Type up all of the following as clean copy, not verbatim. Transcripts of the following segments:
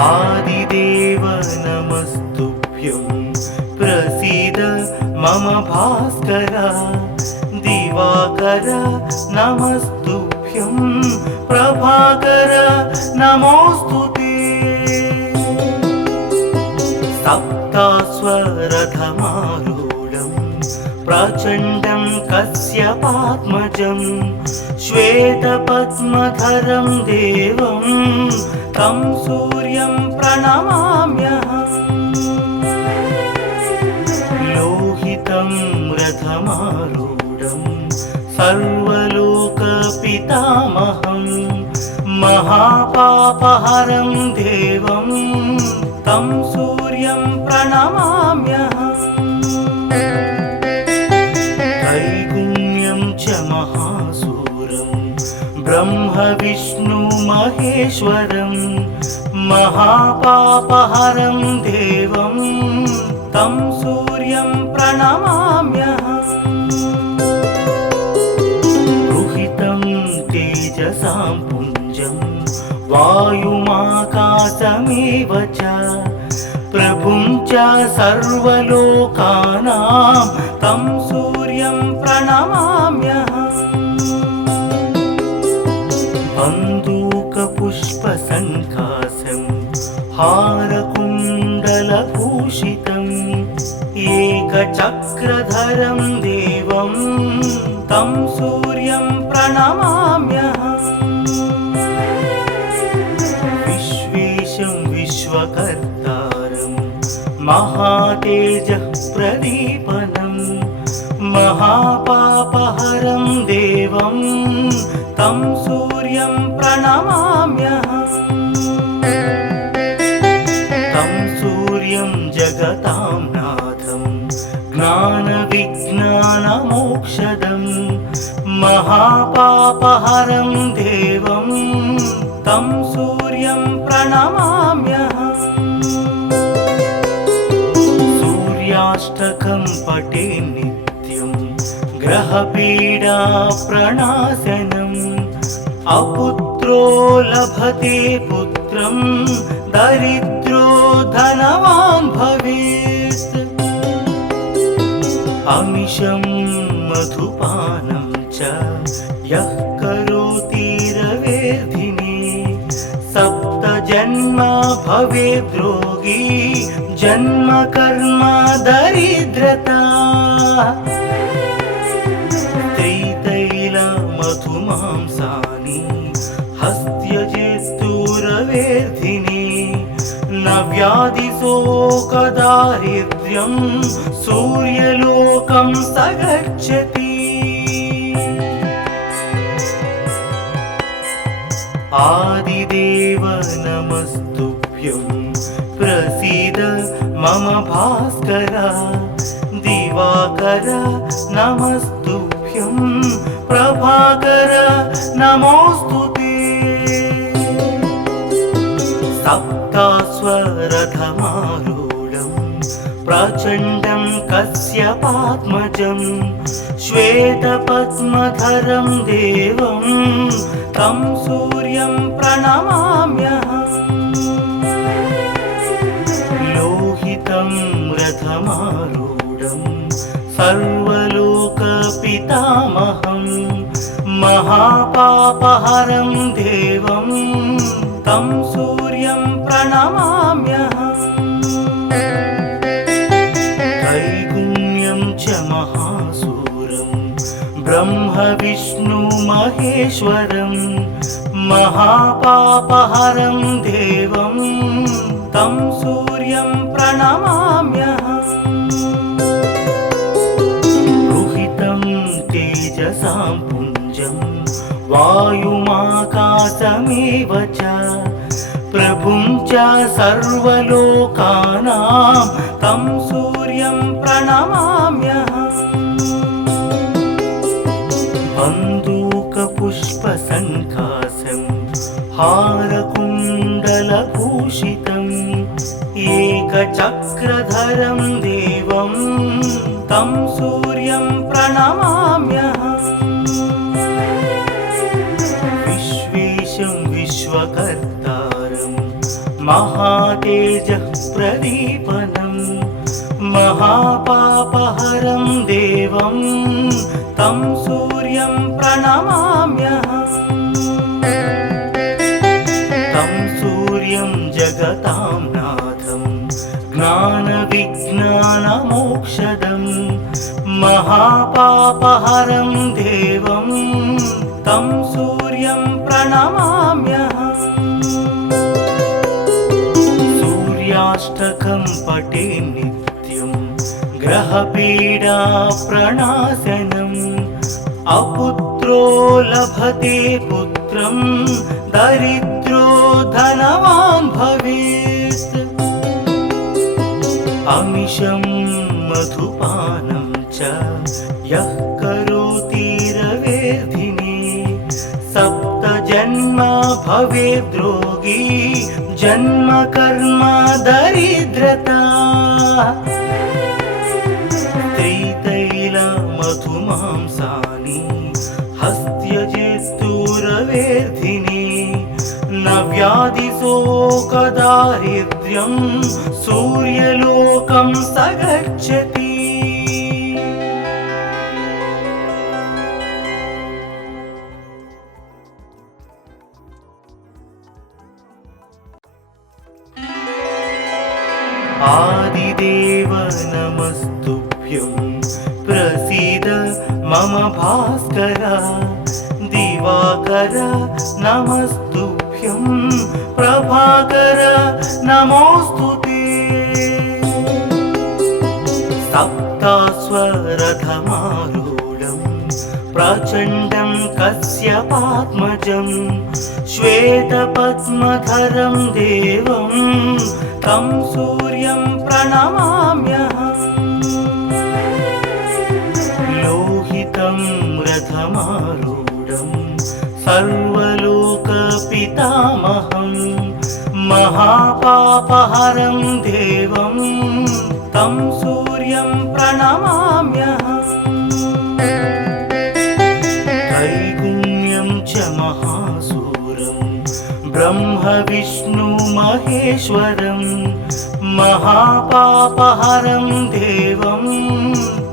आदिदेव नमस्तुभ्यं प्रसीद मम भास्कर दिवाकर नमस्तुभ्यं प्रभाकर नमोस्तुते सप्तास्वरथमारूढं प्रचण्डं कश्यपात्मजं श्वेतपद्मधरं देवं तं सूर्यं प्रणमाम्यहम् लोहितं रथमारूढं सर्वलोकपितामहं महापापहरं देवं तं सूर्यं प्रणमाम्यहम् त्रैगुण्यं च महासूरं ब्रह्म विष्णु महेश्वरं महापापहरं देवं तं सूर्यं प्रणमाम्यहम् रुहितं तेजसां पुञ्जं वायुमाकाशमेव च प्रभुं च सर्वलोकानां तं सूर्यं प्रणमाम्यहम् बन्दूकपुष्पसङ्काशं हारकुण्डलभूषितम् एकचक्रधरं देवं तं सूर्यं प्रणमाम्यहम् विश्वेशं विश्वकर्तारं महातेजः प्रदीपनं महापापहरं देवं तं सूर्यं प्रणमाम्यहम् तं सूर्यं जगतां नाथं ज्ञानविज्ञानमोक्षदं महापापहरं देवं तं सूर्यं प्रणमाम्यहम् सूर्याष्टकं पठे नित्यं ग्रहपीडाप्रणाशनम् अपुत्रो लभते पुत्रं दरिद्रो धनवान् भवेत् अमिषं मधुपानं च यः करोति रवेर्धिने सप्तजन्म भवेद् रोगी जन्म कर्म दरिद्रता त्रितैलमधुमांसानि हस्त्यजेस्तुरवेर्धिने न व्याधिशोकदारिद्र्यं सूर्यलोकं स गच्छति आदिदेव नमस्तुभ्यं प्रसीद मम भास्कर दिवाकर नमस्तुभ्यं प्रभाकर नमोस्तुते सप्तास्वरथमारूढं प्रचण्डं कश्यपात्मजं श्वेतपद्मधरं देवं तं सूर्यं प्रणमाम्यहम् लोहितं रथमारूढं सर्वलोकपितामहं महापापहरं देवं तं सूर्यं प्रणमाम्यहम् त्रैगुण्यं च महासूरं ब्रह्म विष्णु महेश्वरं महापापहरं देवं तं सूर्यं प्रणमाम्यहम् रुहितं तेजसां पुञ्जं वायुमाकाशमेव च प्रभुं च सर्वलोकानां तं सूर्यं प्रणमाम्यहम् बन्दूकपुष्पसङ्काशं हारकुण्डलभूषितम् एकचक्रधरं देवं तं सूर्यं प्रणमाम्यहम् विश्वेशं विश्वकर्तारं महातेजः प्रदीपनं महापापहरं देवं तं सूर्यं प्रणमाम्यहम् तं सूर्यं जगतां नाथं ज्ञानविज्ञानमोक्षदं महापापहरं देवं तं सूर्यं प्रणमाम्यहम् सूर्याष्टकं पठे नित्यं ग्रहपीडा प्रणाशनम् अपुत्रो लभते पुत्रं दरिद्रो धनवान् भवेत् अमिषं मधुपानं च यः करोति रवेर्धिने सप्तजन्म भवेद्रोगी जन्म कर्म दरिद्रता त्रितैलमधुमांसानि हस्त्यजेस्तुरवेर्धिने न व्याधिशोकदारिद्र्यं सूर्यलोकं स गच्छति आदिदेव नमस्तुभ्यं प्रसीद मम भास्कर दिवाकर नमस्तुभ्यं प्रभाकर नमोस्तुते सप्तास्वरथमारूढं प्रचण्डं कश्यपात्मजं श्वेतपद्मधरं देवं तं सूर्यं प्रणमाम्यहम् लोहितं रथमारूढं सर्वलोकपितामहं महापापहरं देवं तं सूर्यं प्रणमाम्यहम् त्रैगुण्यं च महासूरं ब्रह्म विष्णु महेश्वरं महापापहरं देवं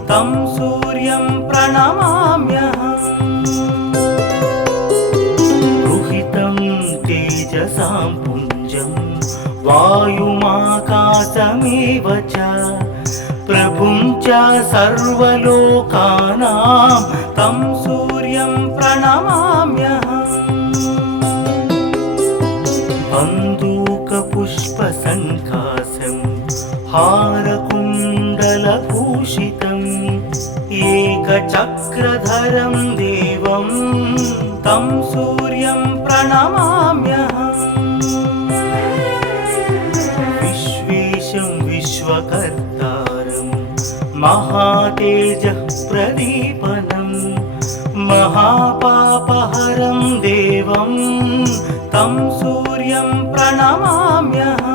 तं सूर्यं प्रणमाम्यहम् रुहितं तेजसां पुञ्जं वायुमाकाशमेव च प्रभुं च सर्वलोकानां तं सूर्यं प्रणमाम्यहम् बन्दूकपुष्पसङ्काशं हारकुण्डलभूषितम् एकचक्रधरं देवं तं सूर्यं प्रणमाम्यहम् विश्वेशं विश्वकर्तारं महातेजः प्रदीपनं महापापहरं देवं तं सूर्यं प्रणमाम्यहम्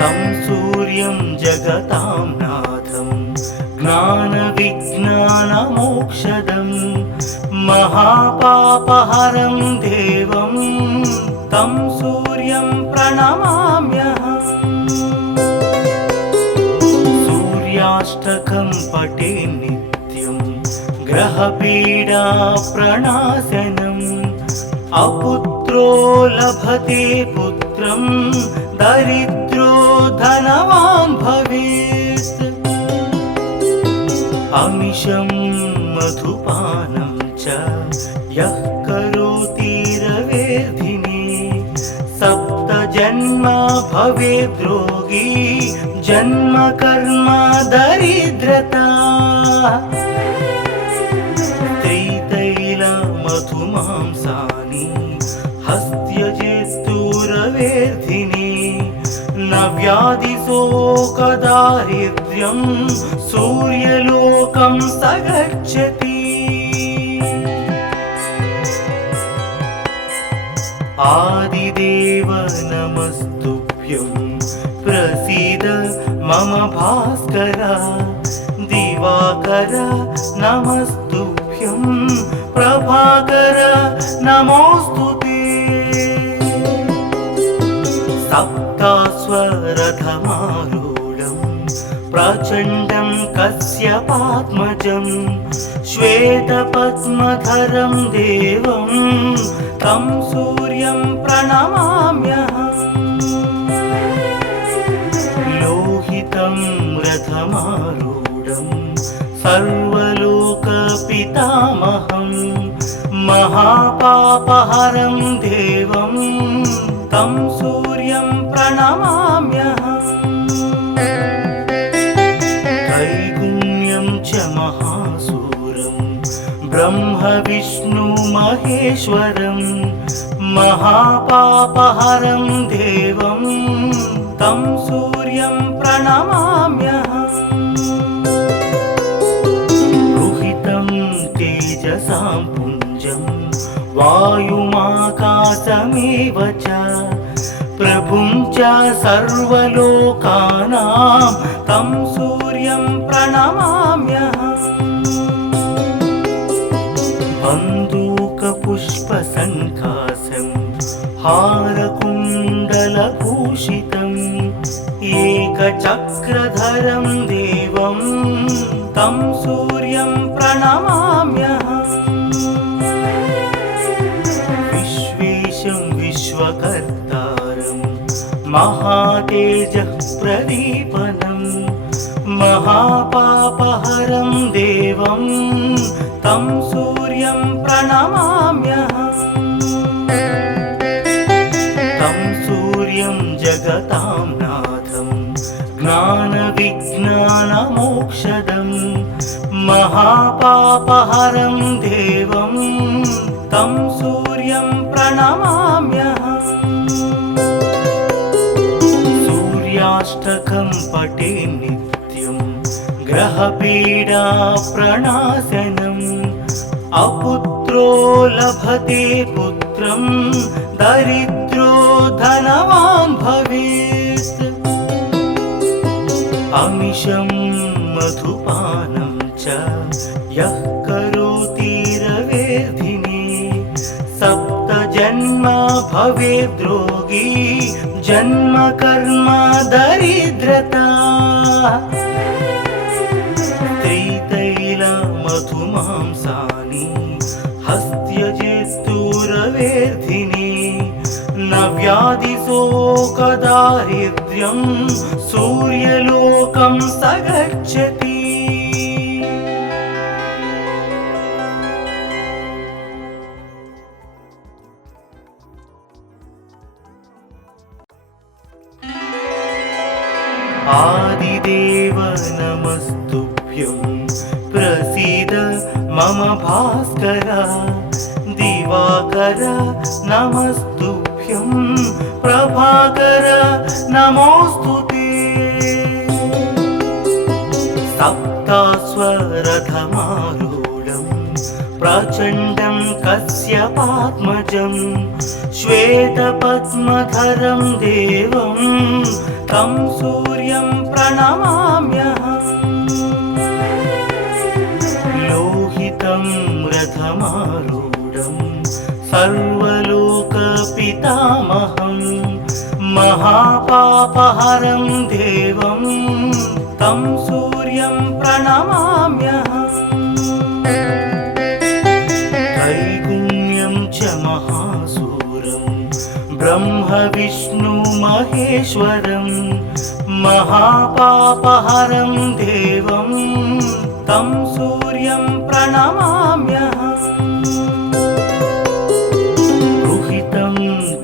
तं सूर्यं जगतां नाथं ज्ञानविज्ञानमोक्षदं महापापहरं देवं तं सूर्यं प्रणमाम्यहम् सूर्याष्टकं पठे नित्यं ग्रहपीडा प्रणाशनम् अपुत्रो लभते पुत्रं दरिद्रो धनवान् भवेत् अमिषं मधुपानं च यः करोति रवेर्धिने सप्तजन्म भवेद्रोगी जन्म कर्म दरिद्रता त्रितैलमधुमांसानि हस्त्यजेस्तुरवेर्धिने न व्याधिशोकदारिद्र्यं सूर्यलोकं स गच्छति आदिदेव नमस्तुभ्यं प्रसीद मम भास्कर दिवाकर नमस्तुभ्यं प्रभाकर नमोस्तुते सप्तास्वरथमारूढं प्रचण्डं कश्यपात्मजं श्वेतपद्मधरं देवं तं सूर्यं प्रणमाम्यहम् लोहितं रथमारूढं सर्वलोकपितामहं महापापहरं देवं तं सूर्यं प्रणमाम्यहम् त्रैगुण्यं च महासूरं ब्रह्म विष्णु महेश्वरं महापापहरं देवं तं सूर्यं प्रणमाम्यहम् रुहितं तेजसां पुञ्जं वायुमाकाशमेव च प्रभुं च सर्वलोकानां तं सूर्यं प्रणमाम्यहम् बन्दूकपुष्पसङ्काशं हारकुण्डलभूषितम् एकचक्रधरं देवं तं सूर्यं प्रणमाम्यहम् विश्वेशं विश्वकर्तारं महातेजः प्रदीपनं महापापहरं देवं तं सूर्यं प्रणमाम्यहम् तं सूर्यं जगतां नाथं ज्ञानविज्ञानमोक्षदं महापापहरं देवं तं सूर्यं प्रणमाम्यहम् सूर्याष्टकं पठे नित्यं ग्रहपीडा प्रणाशनम् अपुत्रो लभते पुत्रं दरिद्रो धनवान् भवेत् अमिषं मधुपानं च यः करोति रवेर्धिने सप्तजन्म भवेद्रोगी जन्म कर्म दरिद्रता त्रितैलमधुमांसानि हस्त्यजेस्तुरवेर्धिने न व्याधिशोकदारिद्र्यं सूर्यलोकं स गच्छति आदिदेव नमस्तुभ्यं प्रसीद मम भास्कर दिवाकर नमस्तुभ्यं प्रभाकर नमोस्तुते सप्तास्वरथमारूढं प्रचण्डं कश्यपात्मजं श्वेतपद्मधरं देवं तं सूर्यं प्रणमाम्यहम् लोहितं रथमारूढं सर्वलोकपितामहं महापापहरं देवं तं सूर्यं प्रणमाम्यहम् त्रैगुण्यं च महासूरं ब्रह्म विष्णु महेश्वरं महापापहरं देवं तं सूर्यं प्रणमाम्यहम् रुहितं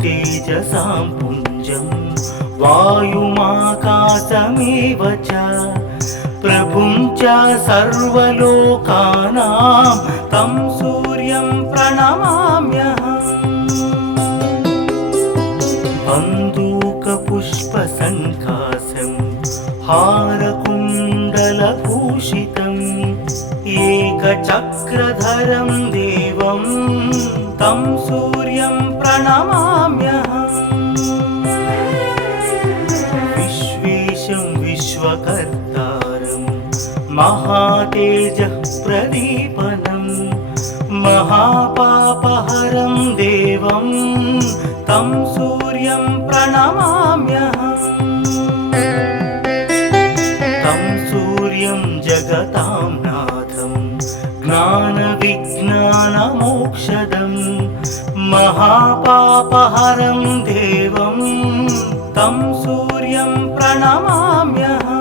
तेजसां पुञ्जं वायुमाकाशमेव च प्रभुं च सर्वलोकानां तं सूर्यं प्रणमाम्यहम् बन्दूकपुष्पसङ्काशं हारकुण्डलभूषितम् एकचक्रधरं देवं तं सूर्यं प्रणमाम्यहम् विश्वेशं विश्वकर्तारं महातेजः प्रदीपनं महापापहरं देवं तं सूर्यं प्रणमाम्यहम् तं सूर्यं जगतां नाथं ज्ञानविज्ञानमोक्षदं महापापहरं देवं तं सूर्यं प्रणमाम्यहम्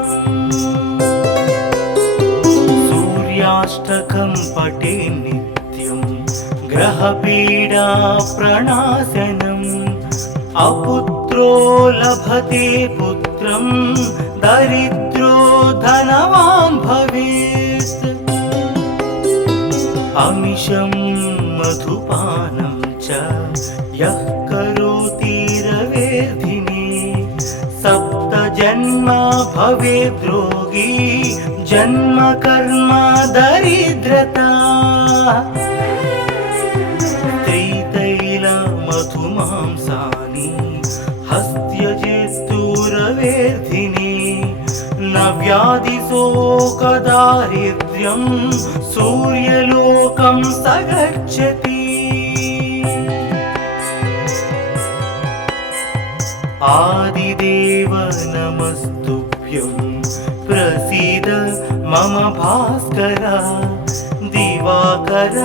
सूर्याष्टकं पठे नित्यं ग्रहपीडा प्रणाशनम् अपुत्रो लभते पुत्रं दरिद्रो धनवान् भवेत् अमिषं मधुपानं च यः करोति रवेर्धिने सप्तजन्म भवेद्रोगी जन्म कर्म दरिद्रता त्रितैलमधुमांसानि हस्त्यजेस्तुरवेर्धिने न व्याधिशोकदारिद्र्यं सूर्यलोकं स गच्छति आदिदेव नमस्तुभ्यं प्रसीद मम भास्कर दिवाकर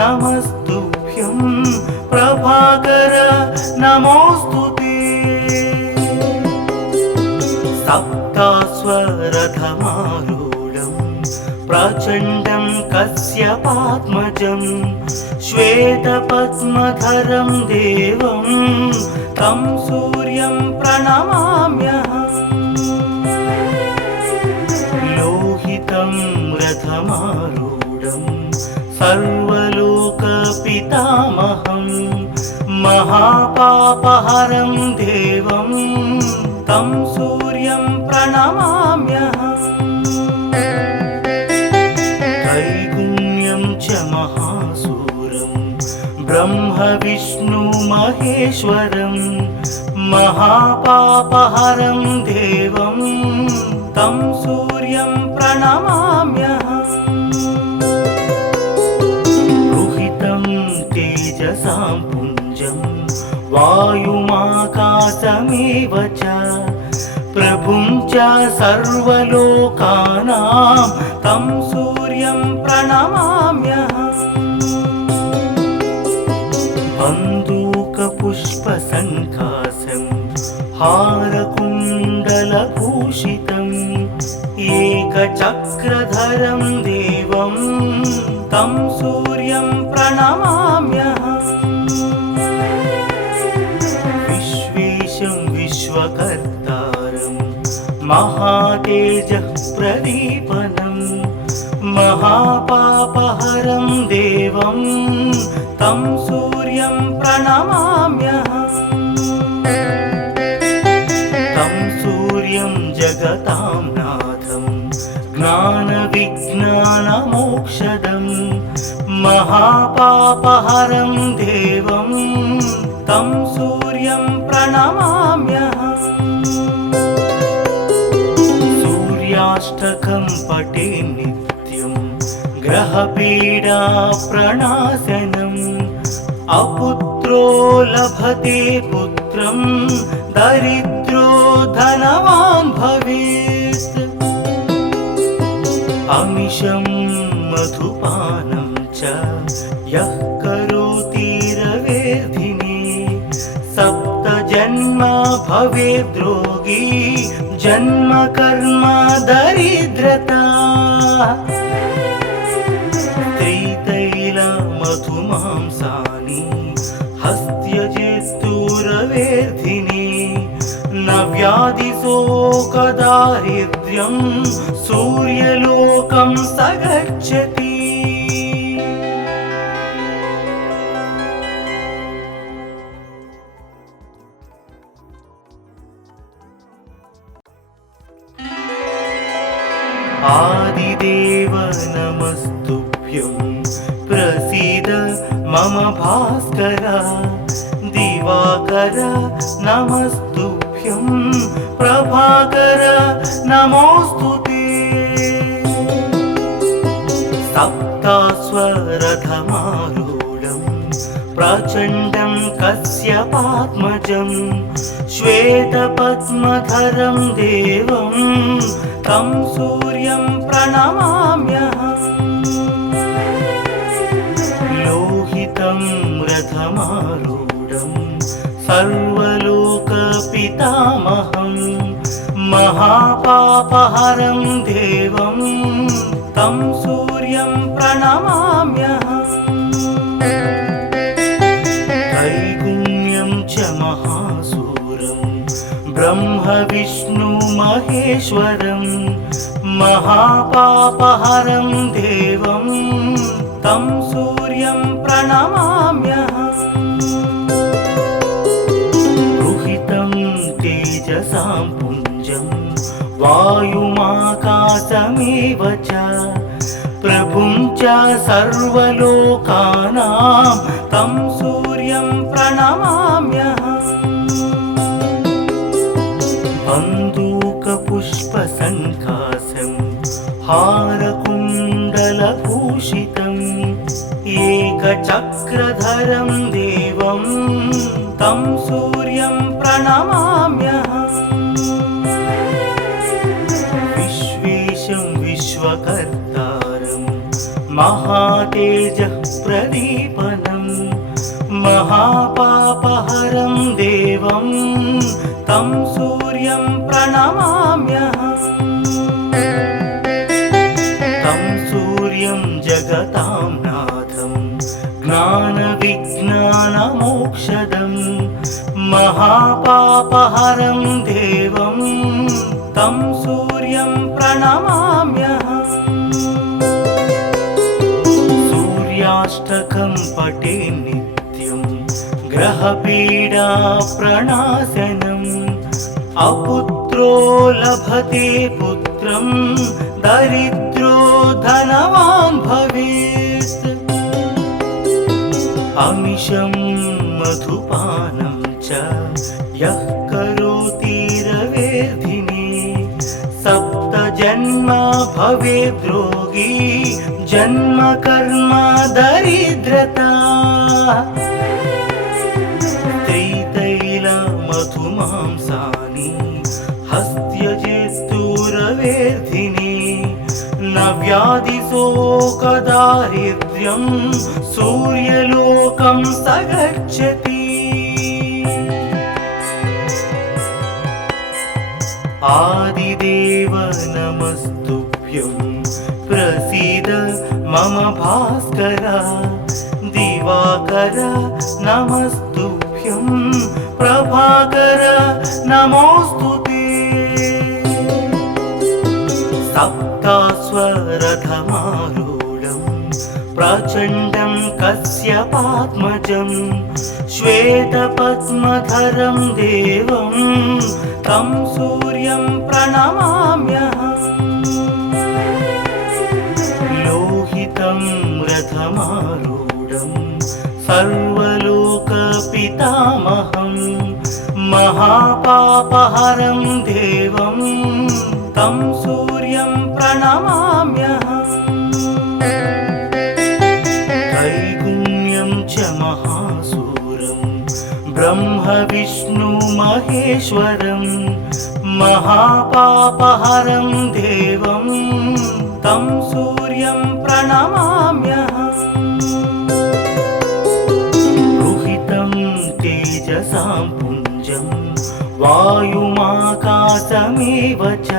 नमस्तुभ्यं प्रभाकर नमोस्तुते सप्तास्वरथमारूढं प्रचण्डं कश्यपात्मजं श्वेतपद्मधरं देवं तं सूर्यं प्रणमाम्यहम् लोहितं रथमारूढं सर्वलोकपितामहं महापापहरं देवं तं सूर्यं प्रणमाम्यहम् त्रैगुण्यं च महासूरं ब्रह्म विष्णु महेश्वरं महापापहरं देवं तं सूर्यं प्रणमाम्यहम् रुहितं तेजसां पुञ्जं वायुमाकाशमेव च प्रभुं च सर्वलोकानां तं सूर्यं प्रणमाम्यहम् बन्दूकपुष्पसङ्कासं हारकुण्डलभूषितम् एकचक्रधरं देवं तं सूर्यं प्रणमाम्यहम् विश्वेशं विश्वकर्तारं महातेजः प्रदीपनं महापापहरं देवं तं सूर्यं प्रणमाम्यहम् तं सूर्यं जगतां नाथं ज्ञानविज्ञानमोक्षदं महापापहरं देवं तं सूर्यं प्रणमाम्यहम् सूर्याष्टकं पठे नित्यं ग्रहपीडा प्रणाशनम् अपुत्रो लभते पुत्रं दरिद्रो धनवान् भवेत् अमिषं मधुपानं च यः करोति रवेर्धिने सप्तजन्म भवेद्रोगी जन्म कर्म दरिद्रता त्रितैलमधुमांसानि हस्त्यजेस्तुरवेर्धिने न व्याधिशोकदारिद्र्यं सूर्यलोकं स गच्छति आदिदेव नमस्तुभ्यं प्रसीद मम भास्कर दिवाकर नमस्तुभ्यं प्रभाकर नमोस्तुते सप्तास्वरथमारूढं प्रचण्डं कश्यपात्मजं श्वेतपद्मधरं देवं तं सूर्यं प्रणमाम्यहम्। लोहितं रथमारूढं सर्वलोकपितामहं महापापहरं देवं तं सूर्यं प्रणमाम्यहम्। त्रैगुण्यं च महासूरं ब्रह्मविष्णुमहेश्वरं महापापहरं देवं तं सूर्यं प्रणमाम्यहम्। रुहितं तेजसां पुञ्जं वायुमाकाशमेव च प्रभुं च सर्वलोकानां तं सूर्यं प्रणमाम्यहम्। बन्दूकपुष्पसङ्कासं हारकुण्डलभूषितम् एकचक्रधरं देवं तं सूर्यं प्रणमाम्यहम्। विश्वेशं विश्वकर्तारं महातेजः प्रदीपनं महापापहरं देवं तं सूर्यं प्रणमाम्यहम्। तं सूर्यं जगतां नाथं ज्ञानविज्ञानमोक्षदं महापापहरं देवं तं सूर्यं प्रणमाम्यहम्। सूर्याष्टकं पठे नित्यं ग्रहपीडाप्रणाशनम् अपुत्रो लभते पुत्रं दरिद्रो धनवान् भवेत्। अमिषं मधुपानं च यः करोति रवेर्धिने सप्तजन्म भवेद् रोगी जन्म कर्म दरिद्रता। त्रितैलमधुमांसानि हस्त्यजेस्तुरवेर्धिने न व्याधिशोकदारिद्र्यं सूर्यलोकं स गच्छति। आदिदेव नमस्तुभ्यं प्रसीद मम भास्कर। दिवाकर नमस्तुभ्यं प्रभाकर नमोऽस्तुते। सप्ताश्वरथमारूढं प्रचण्डं कश्यपात्मजं श्वेतपद्मधरं देवं तं सूर्यं प्रणमाम्यहम्। लोहितं रथमारूढं सर्वलोकपितामहं महापापहरं देवं तं सूर्यं प्रणमाम्यहम्। त्रैगुण्यं च महासूरं ब्रह्मविष्णुमहेश्वरं महापापहरं देवं तं सूर्यं प्रणमाम्यहम्। रुहितं तेजसां पुञ्जं वायुमाकाशमेव च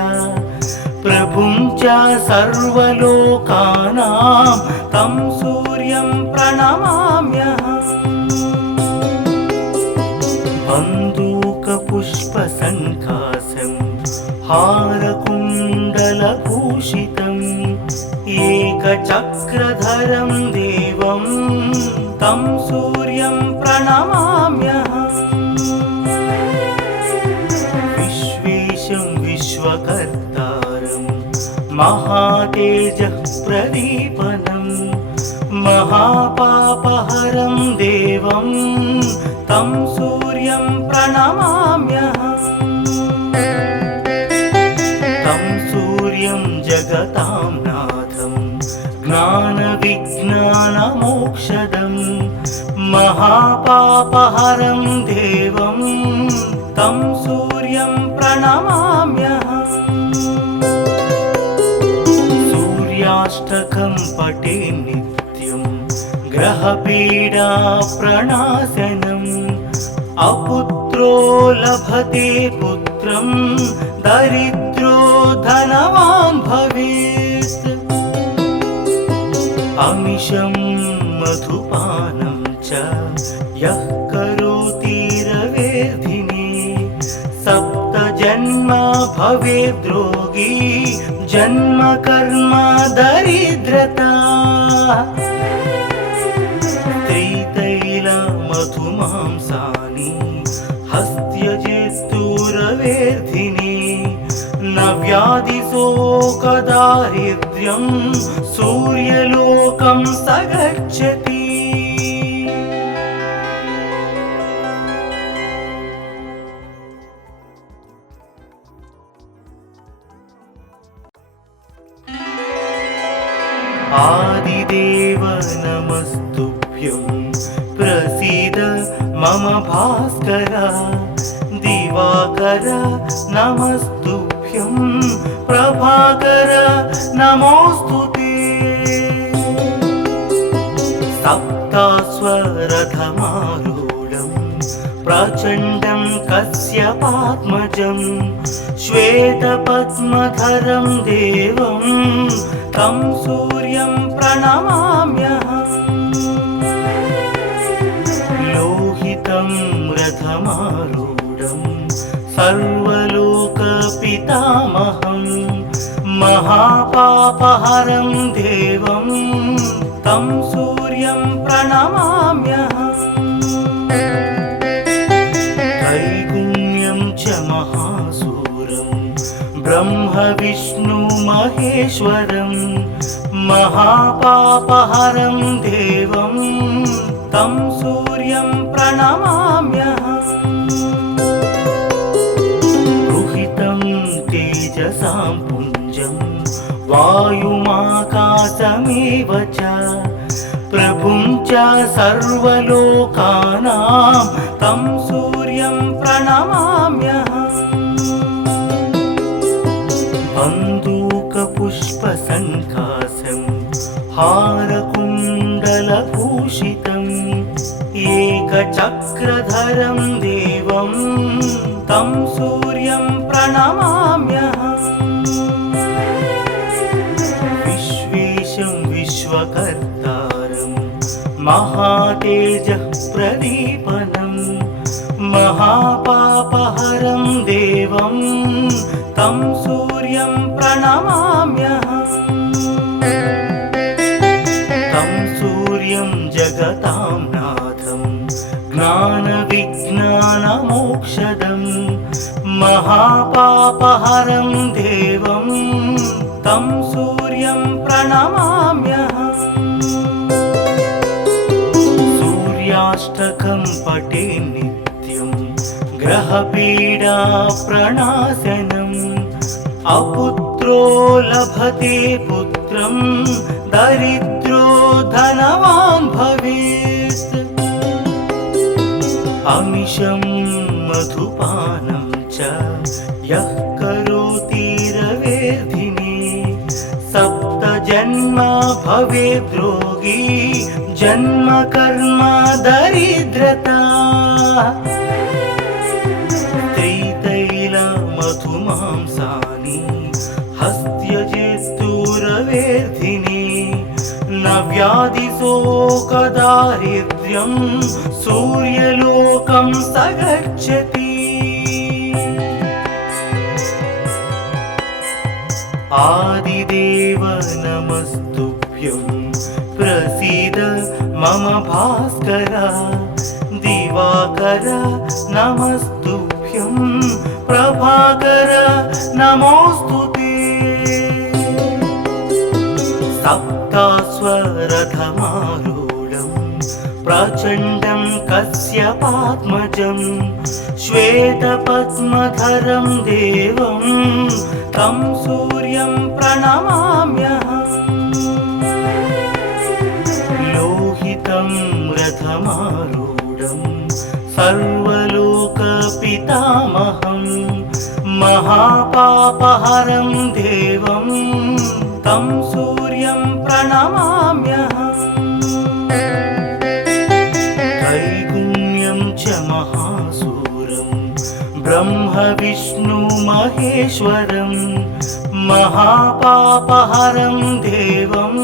प्रभुं च सर्वलोकानां तं सूर्यं प्रणमाम्यहम्। बन्दूकपुष्पसङ्कासं हारकुण्डलभूषितम् एकचक्रधरं देवं तं सूर्यं प्रणमाम्यहम्। विश्वेशं विश्वकर्तारं महातेजः प्रदीपनं महापापहरं देवं तं सूर्यं प्रणमाम्यहम्। तं सूर्यं जगतां नाथं ज्ञानविज्ञानमोक्षदं महापापहरं देवं तं सूर्यं प्रणमाम्यहम् सूर्याष्टकं पठे नित्यं ग्रहपीडा प्रणाशनम् अपुत्रो लभते पुत्रं दरिद्रो धनवान् भवेत् अमिषं मधुपानं च यः करोति रवेर्धिने सप्तजन्म भवेद्रोगी जन्म कर्म दरिद्रता स्त्रीतैलमधुमांसानि हस्त्यजेस्तुरवेर्धिने न व्याधिशोकदारिद्र्यं सूर्यलोकं स गच्छति आदिदेव नमस्तुभ्यं प्रसीद मम भास्कर दिवाकर नमस्तुभ्यं प्रभाकर नमोऽस्तुते सप्तास्वरथमारूढं प्रचण्डं कश्यपात्मजं श्वेतपद्मधरं देवं तं सूर्यं प्रणमाम्यहम् लोहितं रथमारूढं सर्वलोकपितामहं महापापहरं देवं तं सूर्यं प्रणमाम्यहम् त्रैगुण्यं च महासूरं ब्रह्म विष्णु महेश्वरं महापापहरं देवं तं सूर्यं प्रणमाम्यहम् रुहितं तेजसां पुञ्जं वायुमाकाशमेव च प्रभुं च सर्वलोकानां तं सूर्यं प्रणमाम्यहम् बन्दूकपुष्पसङ्कासं हारकुण्डलभूषितम् एकचक्रधरं देवं तं सूर्यं प्रणमाम्यहम् विश्वेशं विश्वकर्तारं महातेजः प्रदीपनं महापापहरं देवं तं सूर्यं प्रणमाम्यहम् तं सूर्यं जगतां नाथं ज्ञानविज्ञानमोक्षदं महापापहरं देवं तं सूर्यं प्रणमाम्यहम् सूर्याष्टकं पठे नित्यं ग्रहपीडा प्रणाशनम् अपुत्रो लभते पुत्रं दरिद्रो धनवान् भवेत् अमिषं मधुपानं च यः करोति रवेर्धिने सप्तजन्म भवेद्रोगी जन्म कर्म दरिद्रता स्त्रीतैलमधुमांसानि हस्त्यजेस्तुरवेर्धिने न व्याधिशोकदारिद्र्यं सूर्यलोकं स गच्छति आदिदेव नमस्तुभ्यं प्रसीद मम भास्कर दिवाकर नमस्तुभ्यं प्रभाकर नमोऽस्तुते सप्तास्वरथमारूढं प्रचण्डं कश्यपात्मजं श्वेतपद्मधरं देवं तं सूर्यं प्रणमाम्यहम् लोहितं रथं रथमारूढं सर्वलोकपितामहं महापापहरं देवं तं सूर्यं प्रणमाम्यहम् त्रैगुण्यं च महासूरं ब्रह्म विष्णु महेश्वरं महापापहरं देवं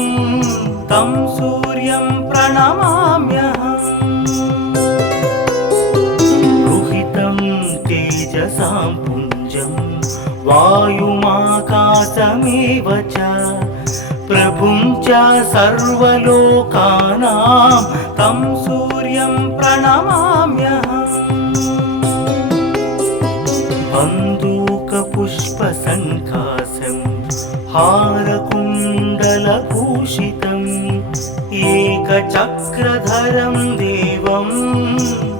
तं सूर्यं प्रणमाम्यहम् रुहितं तेजसां पुञ्जं वायुमाकाशमेव च प्रभुं च सर्वलोकानां तं सूर्यं प्रणमाम्यहम् बन्दूकपुष्पसङ्कासं हारकुण्डलभूषितम् एकचक्रधरं देवं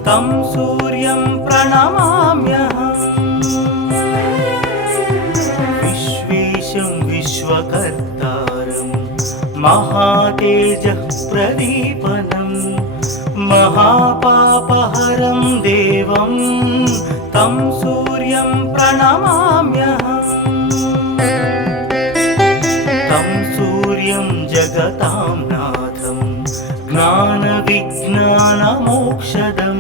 तं सूर्यं प्रणमाम्यहम् विश्वेशं विश्वकर्तारं महातेजः प्रदीपनं महापापहरं देवं तं सूर्यं प्रणमाम्यहम् तं सूर्यं जगतां नाथं ज्ञानविज्ञानमोक्षदं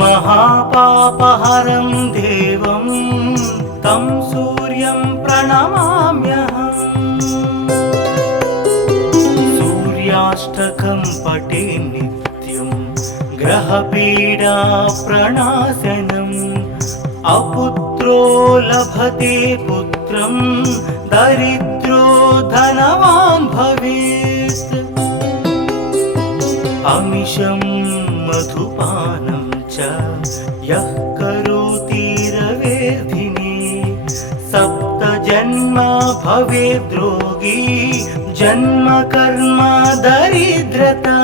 महापापहरं देवं तं सूर्यं प्रणमाम्यहम् सूर्याष्टकं पठे नित्यं ग्रहपीडा प्रणाशनम् अपुत्रो लभते पुत्रं दरिद्रो धनवान् भवेत् अमिषं मधुपानं च यः करोति रवेर्धिने सप्तजन्म भवेद्रोगी जन्म कर्म दरिद्रता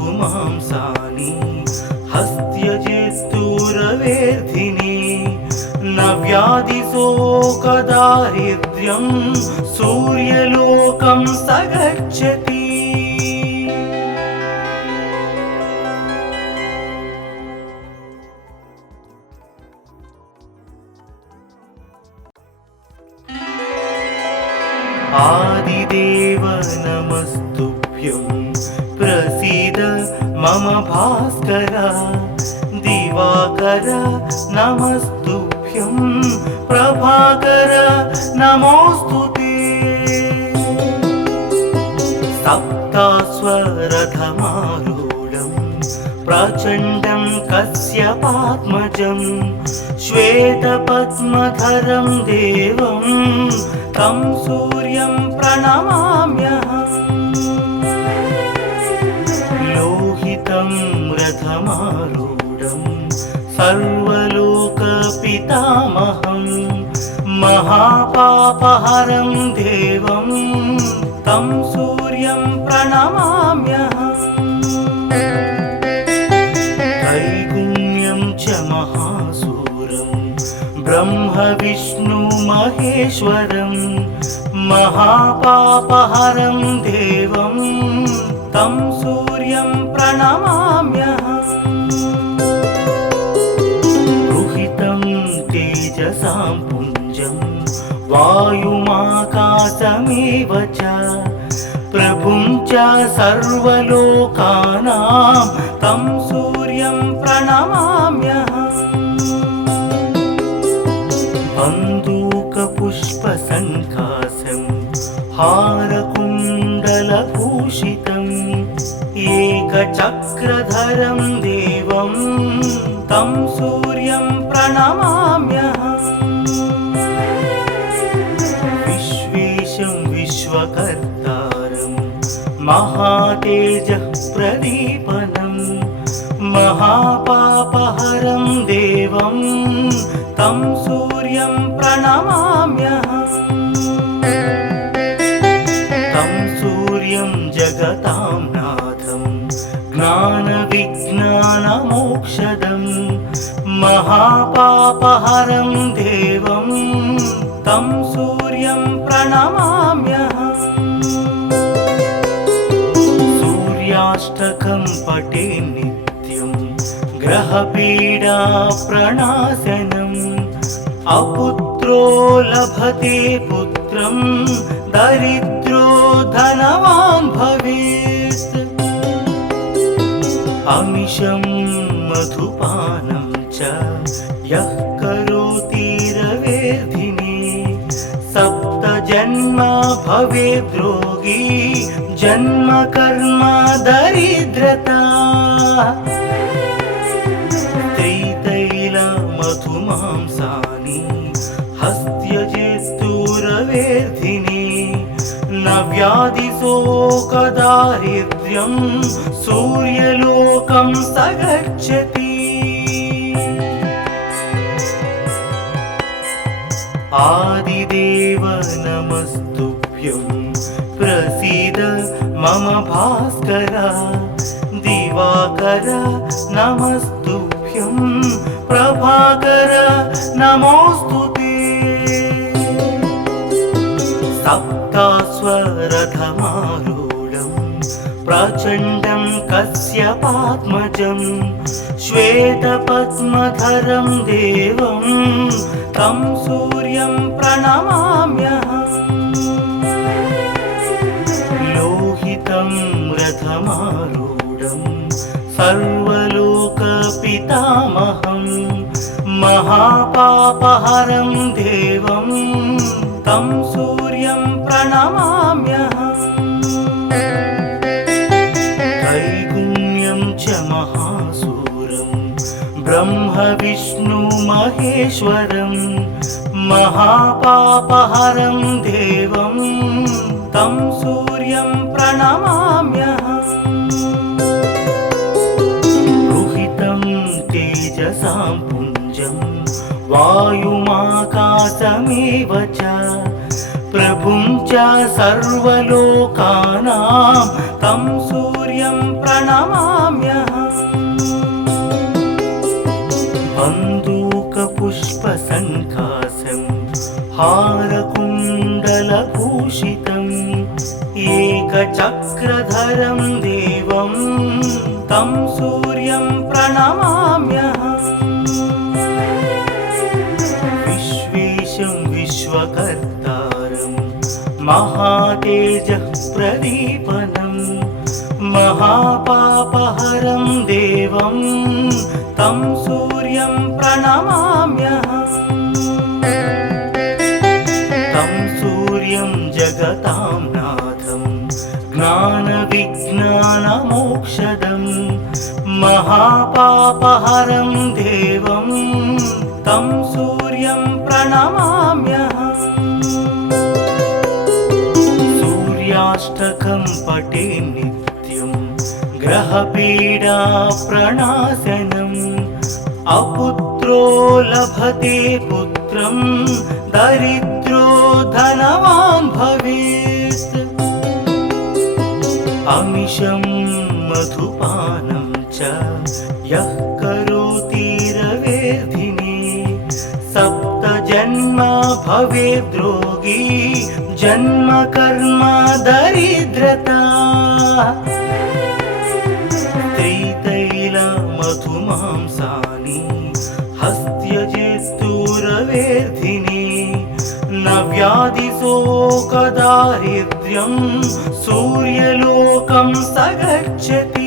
त्रितैलमधुमांसानि हस्त्यजेस्तुरवेर्धिने न व्याधिशोकदारिद्र्यं सूर्यलोकं स गच्छति आदिदेव नमस्तुभ्यं प्रसीद मम भास्कर दिवाकर नमस्तुभ्यं प्रभाकर नमोस्तुते सप्तास्वरथमारूढं प्रचण्डं कश्यपात्मजं श्वेतपद्मधरं देवं तं सूर्यं प्रणमाम्यहम् लोहितं रथमारूढं सर्वलोकपितामहं महापापहरं देवं तं सूर्यं प्रणमाम्यहम् त्रैगुण्यं च महासूरं ब्रह्म विष्णु महेश्वरं महापापहरं देवं तं सूर्यं प्रणमाम्यहम् रुहितं तेजसां पुञ्जं वायुमाकाशमेव च प्रभुं च सर्वलोकानां तं सूर्यं प्रणमाम्यहम् बन्दूकपुष्पसङ्कासं हारकुण्डलभूषितम् एकचक्रधरं देवं तं सूर्यं प्रणमाम्यहम् विश्वेशं विश्वकर्तारं महातेजः प्रदीपनं महापापहरं देवं तं सूर्यं प्रणमाम्यहम् तं सूर्यं जगतां नाथं ज्ञानविज्ञानमोक्षदं महापापहरं देवं तं सूर्यं प्रणमाम्यहम् सूर्याष्टकं पठे नित्यं ग्रहपीडा प्रणाशनम् अपुत्रो लभते पुत्रं दरिद्रो धनवान् भवेत् अमिषं मधुपानं च यः करोति रवेर्धिने सप्तजन्म भवेद् रोगी जन्म कर्म दरिद्रता त्रितैल मधुमांसानि हस्त्यजेस्तु रवेर्धिने न व्याधिशोकदारिद्र्यं सूर्यलोकं स गच्छति आदिदेव नमस्तुभ्यं प्रसीद मम भास्कर दिवाकर नमस्तुभ्यं प्रभाकर नमोस्तुते सप्तास्वरथमारूढं प्रचण्डं कश्यपात्मजं श्वेतपद्मधरं देवं तं सूर्यं प्रणमाम्यहम् लोहितं रथमारूढं सर्वलोकपितामहं महापापहरं देवं तं सूर्यं प्रणमाम्यहम् त्रैगुण्यं च महासूरं ब्रह्म विष्णु महेश्वरं महापापहरं देवं तं सूर्यं प्रणमाम्यहम् रुहितं तेजसां पुञ्जं वायुमाकाशमेव च प्रभुं च सर्वलोकानां तं सूर्यं प्रणमाम्यहम् बन्दूकपुष्पसङ्काशं हारकुण्डलभूषितम् एकचक्रधरं देवं तं सूर्यं प्रणमाम्यहम् विश्वेशं विश्वकर्तारं महातेजः प्रदीपनं महापापहरं देवं तं सूर्यं प्रणमाम्यहम् तं सूर्यं जगतां नाथं ज्ञानविज्ञानमोक्षदं महापापहरं देवं तं सूर्यं प्रणमाम्यहम् सूर्याष्टकं पठे नित्यं ग्रहपीडा प्रणाशनम् अपुत्रो लभते पुत्रं दरिद्रो धनवान् भवेत् अमिषं मधुपानं च यः करोति रवेर्धिने सप्तजन्म भवेद् रोगी जन्म कर्म दरिद्रता त्रितैल मधुमांसानि हस्त्यजेस्तु रवेर्धिने न व्याधिशोकदारिद्र्यं सूर्यलोकं स गच्छति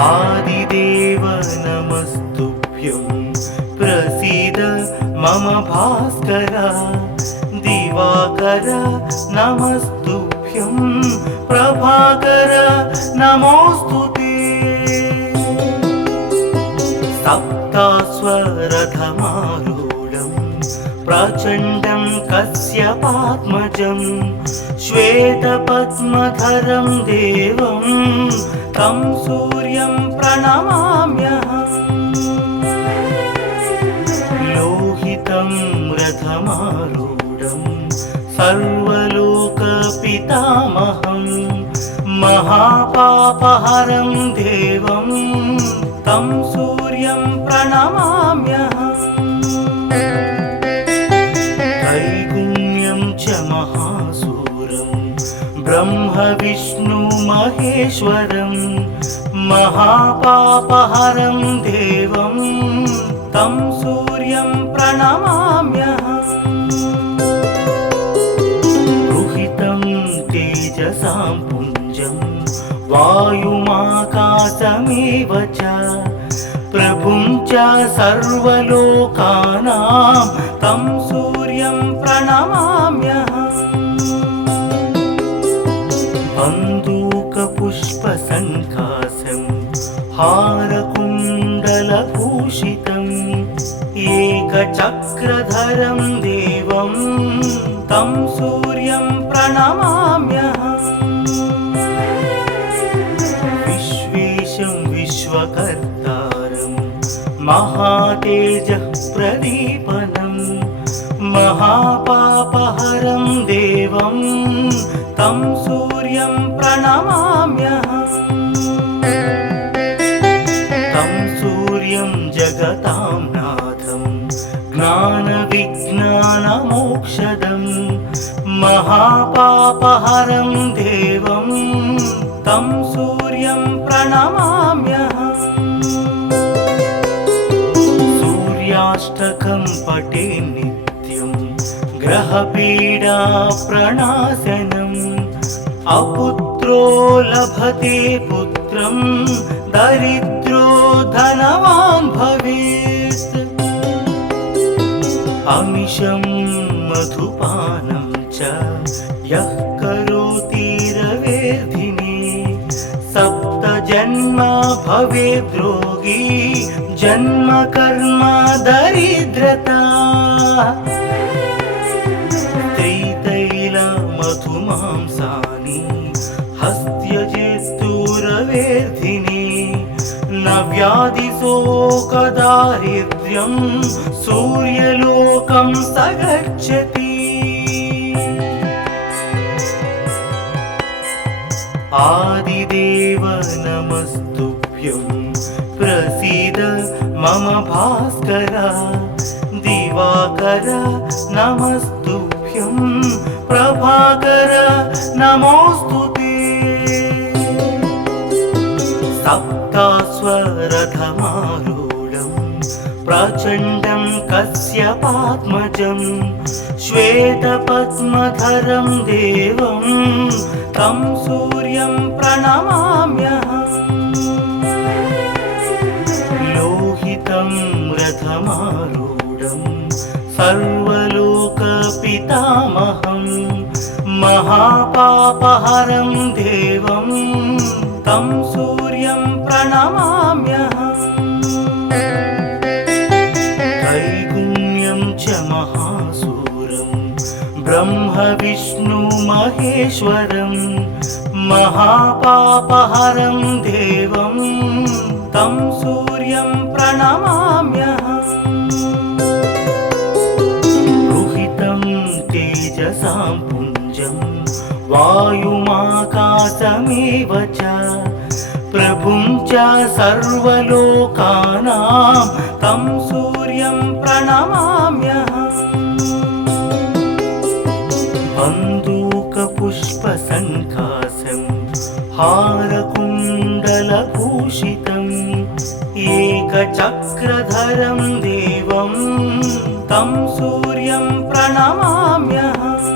आदिदेव नमस्तुभ्यं प्रसीद मम भास्कर दिवाकर नमस्तुभ्यं प्रभाकर नमोस्तुते सप्तास्वरथमारूढं प्रचण्डं कश्यपात्मजं श्वेतपद्मधरं देवं तं सूर्यं प्रणमाम्यहम् लोहितं रथमारूढं सर्वलोकपितामहं महापापहरं देवं तं सूर्यं प्रणमाम्यहम् त्रैगुण्यं च महासूरं ब्रह्म विष्णु महेश्वरं महापापहरं देवं तं सूर्यं प्रणमाम्यहम् रुहितं तेजसां पुञ्जं वायुमाकाशमेव च प्रभुं च सर्वलोकानां तं सूर्यं प्रणमाम्यहम् बन्दूकपुष्पसङ्कासं हारकुण्डलभूषितम् एकचक्रधरं देवं तं सूर्यं प्रणमाम्यहम् विश्वेशं विश्वकर्तारं महातेजः प्रदीपनं महापापहरं देवं तं सूर्यं प्रणमाम्यहम् तं सूर्यं जगतां नाथं ज्ञानविज्ञानमोक्षदं महापापहरं देवं तं सूर्यं प्रणमाम्यहम् सूर्याष्टकं पठे नित्यं ग्रहपीडा प्रणाशनम् अपुत्रो लभते पुत्रं दरिद्रो धनवान् भवेत् अमिषं मधुपानं च यः करोति रवेर्धिने सप्तजन्म भवेद्रोगी जन्म कर्म दरिद्रता त्रितैलमधुमांसानि हस्त्यजेस्तुरवेर्धिने न व्याधिशोकदारिद्र्यं सूर्यलोकं स गच्छति आदिदेव नमस्तुभ्यं प्रसीद मम भास्कर दिवाकर नमस्तुभ्यं प्रभाकर नमोस्तुते सप्तास्वरथमारूढं प्रचण्डं कश्यपात्मजं श्वेतपद्मधरं देवं तं सूर्यं प्रणमाम्यहम् लोहितं रथमारूढं सर्वलोकपितामहं महापापहरं देवं तं सूर्यं प्रणमाम्यहम् त्रैगुण्यं च महासूरं ब्रह्म विष्णु महेश्वरं महापापहरं देवं तं सूर्यं प्रणमाम्यहम् रुहितं तेजसां पुञ्जं वायुमाकाशमेव च प्रभुं च सर्वलोकानां तं सूर्यं प्रणमाम्यहम् बन्दूकपुष्पसङ्कासं हारकुण्डलभूषितम् एकचक्रधरं देवं तं सूर्यं प्रणमाम्यहम्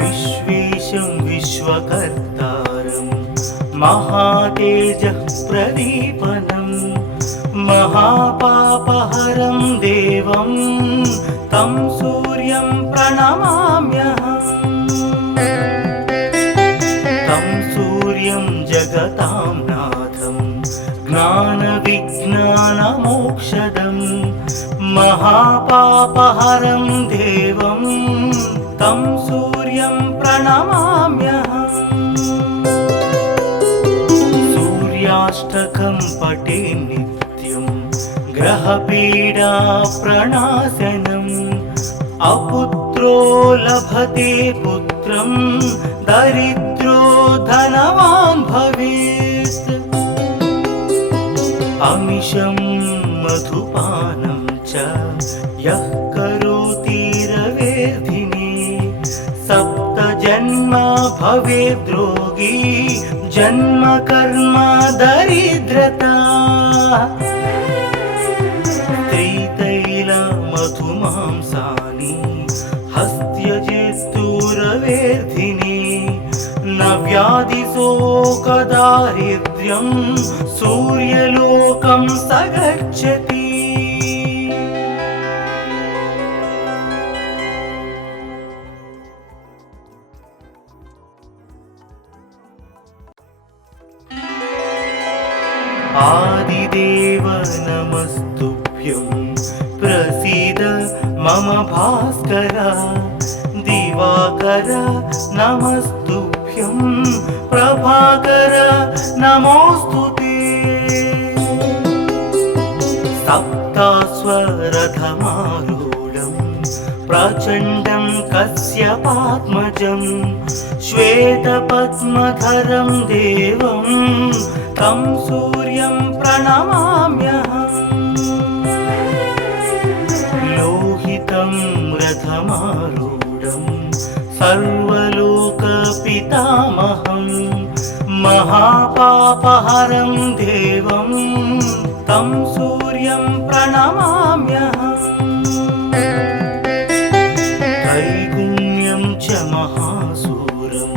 विश्वेशं विश्वकर्तारं महातेजः प्रदीपनं महापापहरं देवं तं सूर्यं प्रणमाम्यहम् तं सूर्यं जगतां नाथं ज्ञानविज्ञानमोक्षदं महापापहरं देवं तं सूर्यं प्रणमाम्यहम् सूर्याष्टकं पठे नित्यं ग्रहपीडा प्रणाशनम् अपुत्रो लभते पुत्रं दरिद्रो धनवान् भवेत् अमिषं मधुपानं च यः करोति रवेर्धिने सप्तजन्मा भवेद्रोगी जन्म कर्म दरिद्रता त्रितैलमधुमांसानि हस्त्यजेस्तुरवेर्धिने न व्याधिशोकदारिद्र्यं सूर्यलोकं स गच्छति आदिदेव नमस्तुभ्यं प्रसीद मम भास्कर दिवाकर नमस्तुभ्यं प्रभाकर नमोस्तुते सप्तास्वरथमारूढं प्रचण्डं कश्यपात्मजं श्वेतपद्मधरं देवं तं सूर्यं प्रणमाम्यहम् लोहितं रथमारूढं सर्वलोकपितामहं महापापहरं देवं तं सूर्यं प्रणमाम्यहम् त्रैगुण्यं च महासूरं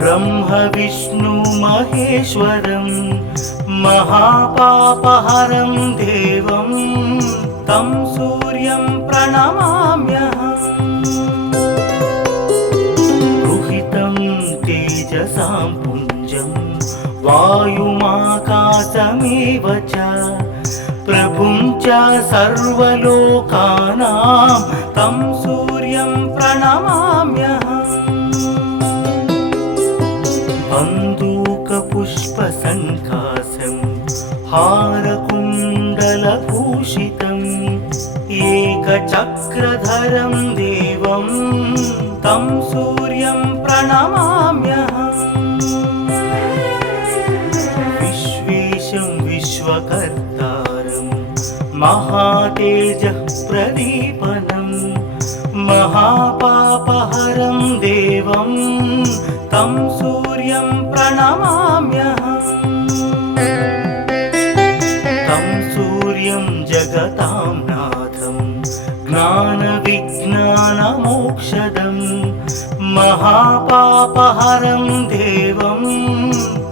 ब्रह्म विष्णु महेश्वरं महापापहरं देवं तं सूर्यं प्रणमाम्यहम् रुहितं तेजसां पुञ्जं वायुमाकाशमेव च प्रभुं च सर्वलोकानां तं सूर्यं प्रणमाम्यहम् बन्दूकपुष्पसङ्कासं हारकुण्डलभूषितम् एकचक्रधरं देवं तं सूर्यं प्रणमाम्यहम् विश्वेशं विश्वकर्तारं महातेजः प्रदीपनं महापापहरं देवं तं सूर्यं प्रणमाम्यहम् तं सूर्यं जगतां नाथं ज्ञानविज्ञानमोक्षदं महापापहरं देवं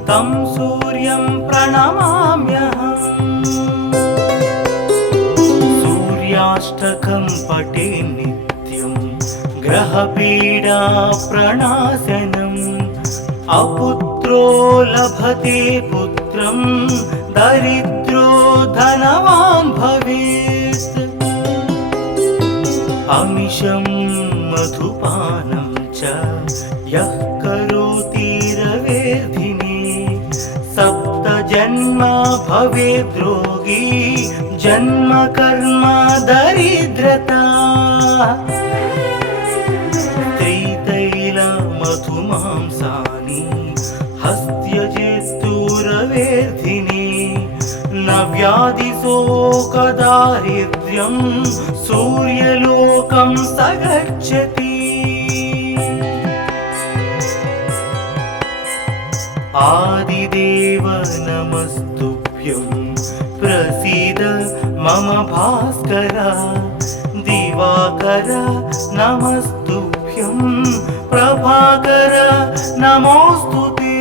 तं सूर्यं प्रणमाम्यहम् सूर्याष्टकं पठे नित्यं ग्रहपीडा प्रणाशनम् अपुत्रो लभते पुत्रं दरिद्रो धनवान् भवेत् अमिषं मधुपानं च यः करोति रवेर्धिने सप्तजन्मा भवेद्रोगी जन्म कर्म दरिद्रता त्रितैलमधुमांसानि हस्त्यजेस्तुरवेर्धिने न व्याधिशोकदारिद्र्यं सूर्यलोकं स गच्छति आदिदेव नमस्तुभ्यं प्रसीद मम भास्कर दिवाकर नमस्तुभ्यं प्रभाकर नमोस्तुते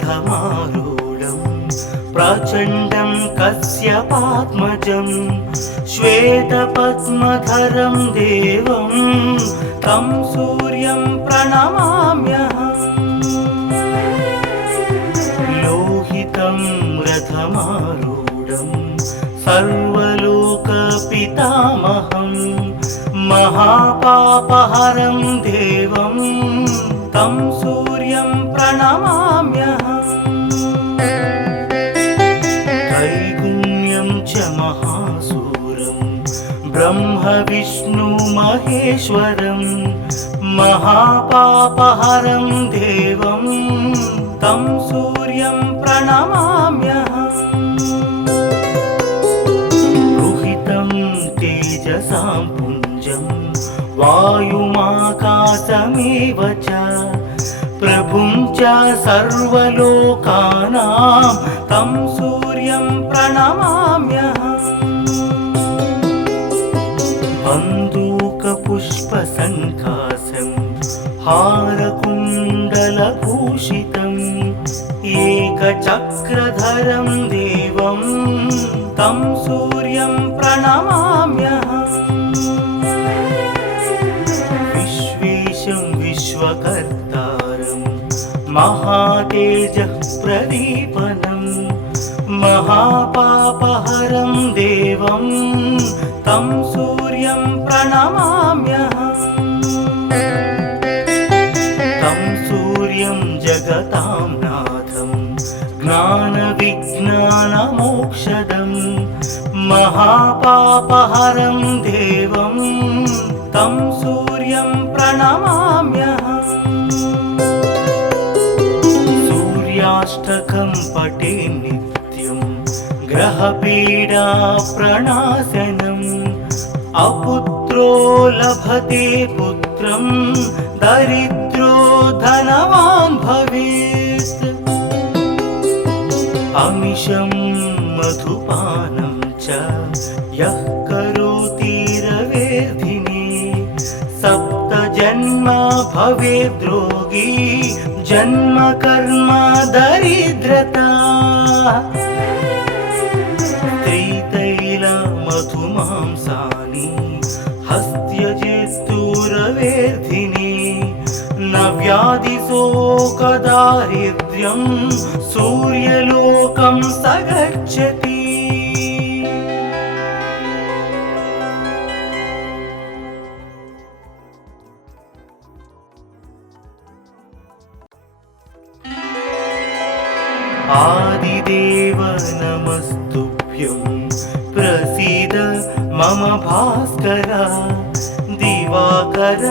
सप्तास्वरथमारूढं प्रचण्डं कश्यपात्मजं श्वेतपद्मधरं देवं तं सूर्यं प्रणमाम्यहम् लोहितं रथमारूढं सर्वलोकपितामहं महापापहरं देवं तं सूर्यं प्रणमाम्यहम् त्रैगुण्यं च महासूरं ब्रह्म विष्णु महेश्वरं महापापहरं देवं तं सूर्यं प्रणमाम्यहम् रुहितं तेजसां पुञ्जं वायुमाकाशमेव च प्रभुं च सर्वलोकानां तं सूर्यं प्रणमाम्यहम् बन्दूकपुष्पसङ्कासं हारकुण्डलभूषितम् एकचक्रधरं देवं तं सूर्यं प्रणमाम्यहम् विश्वेशं विश्वकर्तारं महातेजः प्रदीपनं महापापहरं देवं तं सूर्यं प्रणमाम्यहम् तं सूर्यं जगतां नाथं ज्ञानविज्ञानमोक्षदं महापापहरं देवं तं सूर्यं प्रणमाम्यहम् सूर्याष्टकं पठे नित्यं ग्रहपीडा प्रणाशनम् अपुत्रो लभते पुत्रं दरिद्रो धनवान् भवेत् अमिषं मधुपानं च यः करोति रवेर्धिने सप्तजन्म भवेद्रोगी जन्म कर्म दरिद्रता त्रितैलमधुमांसानि हस्त्यजेस्तुरवेर्धिने न व्याधिशोकदारिद्र्यं सूर्यलोकं स गच्छति आदिदेव नमस्तुभ्यं प्रसीद मम भास्कर दिवाकर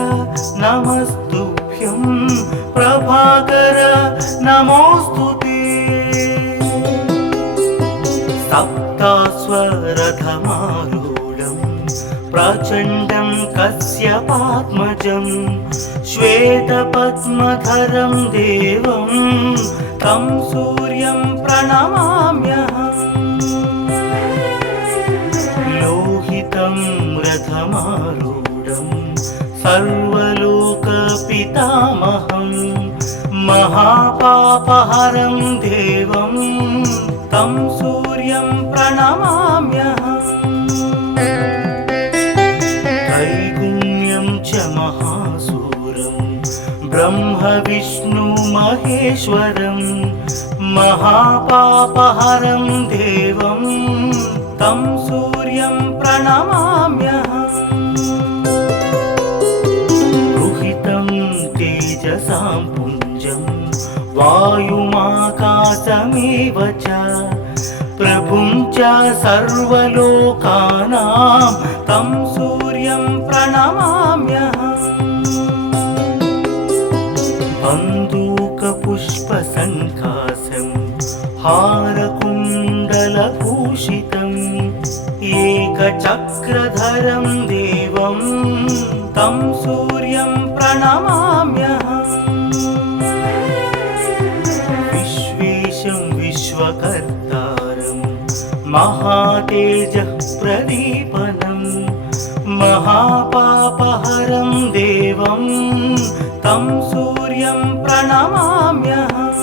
नमस्तुभ्यं प्रभाकर नमोस्तुते सप्तास्वरथमारूढं प्रचण्डं कश्यपात्मजं श्वेतपद्मधरं देवं तं सूर्यं प्रणमाम्यहम् लोहितं रथमारूढं सर्वलोकपितामहं महापापहरं देवं तं सूर्यं प्रणमाम्यहम् त्रैगुण्यं च महासूरं ब्रह्म महेश्वरं महापापहरं देवं तं सूर्यं प्रणमाम्यहम् रुहितं तेजसां पुञ्जं वायुमाकाशमेव च प्रभुं च सर्वलोकानां तं सूर्यं प्रणमाम्यहम् बन्दूकपुष्पसङ्कासं हारकुण्डलभूषितम् एकचक्रधरं देवं तं सूर्यं प्रणमाम्यहम् विश्वेशं विश्वकर्तारं महातेजः प्रदीपनं महापापहरं देवं तं सूर्यं प्रणमाम्यहम्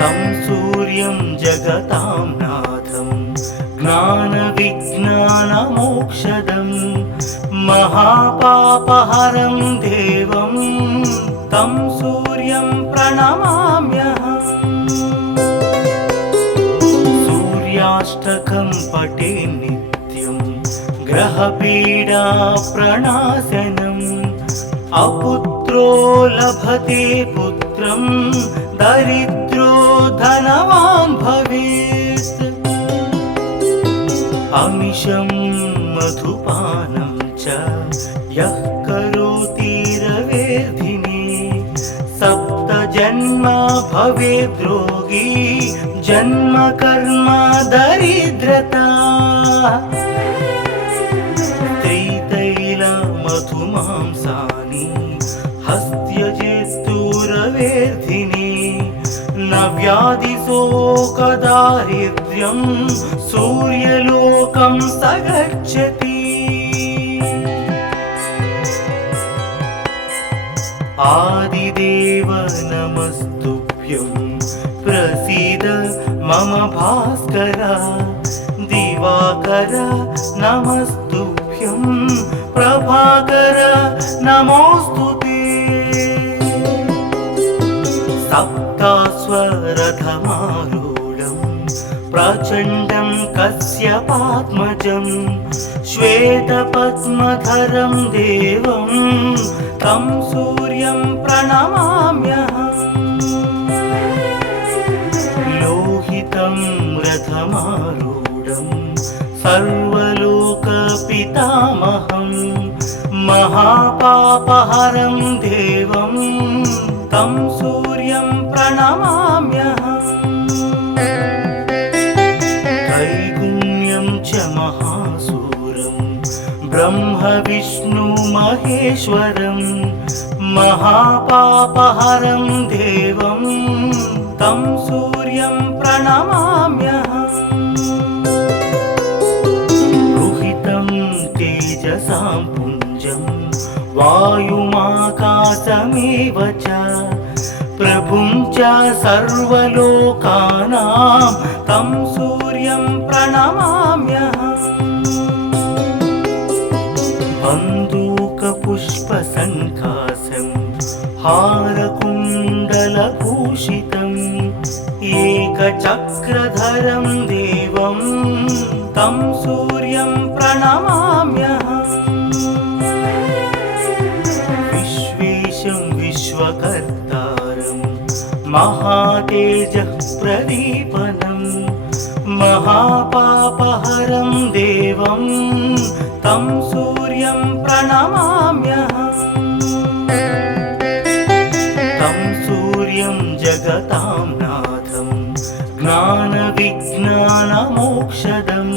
तं सूर्यं जगतां नाथं ज्ञानविज्ञानमोक्षदं महापापहरं देवं तं सूर्यं प्रणमाम्यहम् सूर्याष्टकं पठे नित्यं ग्रहपीडा प्रणाशनम् अपुत्रो लभते पुत्रं दरिद्रो धनवान् भवेत् अमिषं मधुपानं च यः करोति रवेर्धिने सप्त जन्म भवेद्रोगी जन्म कर्म दरिद्रता त्रितैल मधुमांसानि हस्त्यजेस्तुरवेर्धिनि न व्याधिशोकदारिद्र्यं सूर्यलोकं स गच्छति आदिदेव नमस्तुभ्यं प्रसीद मम भास्कर दिवाकर नमस्तुभ्यं प्रभाकर नमोस्तुते सप्तास्वरथमारूढं प्रचण्डं कश्यपात्मजं श्वेतपद्मधरं देवं तं सूर्यं प्रणमाम्यहम् लोहितं रथमारूढं सर्वलोकपितामहं महापापहरं देवं तं सूर्यं प्रणमाम्यहम् त्रैगुण्यं च महासूरं ब्रह्म विष्णु महेश्वरं महापापहरं देवं तं सूर्यं प्रणमाम्यहम् रुहितं तेजसां पुञ्जं वायुमाकाशमेव च प्रभुं च सर्वलोकानां तं सूर्यं प्रणमाम्यहम् बन्दूकपुष्पसङ्कासं हारकुण्डलभूषितम् एकचक्रधरं देवं तं सूर्यं प्रणमाम्यहम् विश्वेशं विश्वकर्तारं महातेजः प्रदीपनं महापापहरं देवं तं सूर्यं प्रणमाम्यहम् तं सूर्यं जगतां नाथं ज्ञानविज्ञानमोक्षदं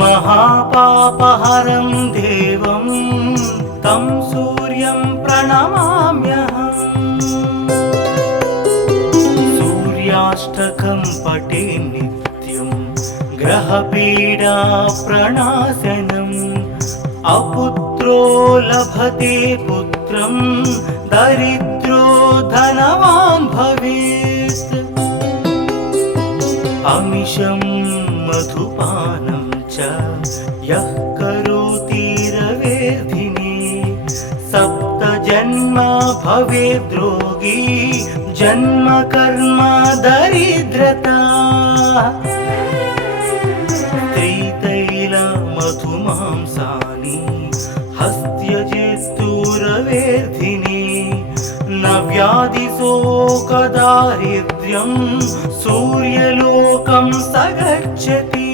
महापापहरं देवं तं सूर्यं प्रणमाम्यहम् सूर्याष्टकं पठे नित्यं ग्रहपीडा प्रणाशनम् अपुत्रो लभते पुत्रं दरिद्रो धनवान् भवेत् अमिषं मधुपानं च यः करोति रवेर्धिने सप्तजन्म भवेद्रोगी जन्म कर्म दरिद्रता त्रितैल मधुमांसानि हस्त्यजेस्तुरवेर्धिनि न व्याधिशोकदारिद्र्यं सूर्यलोकं स गच्छति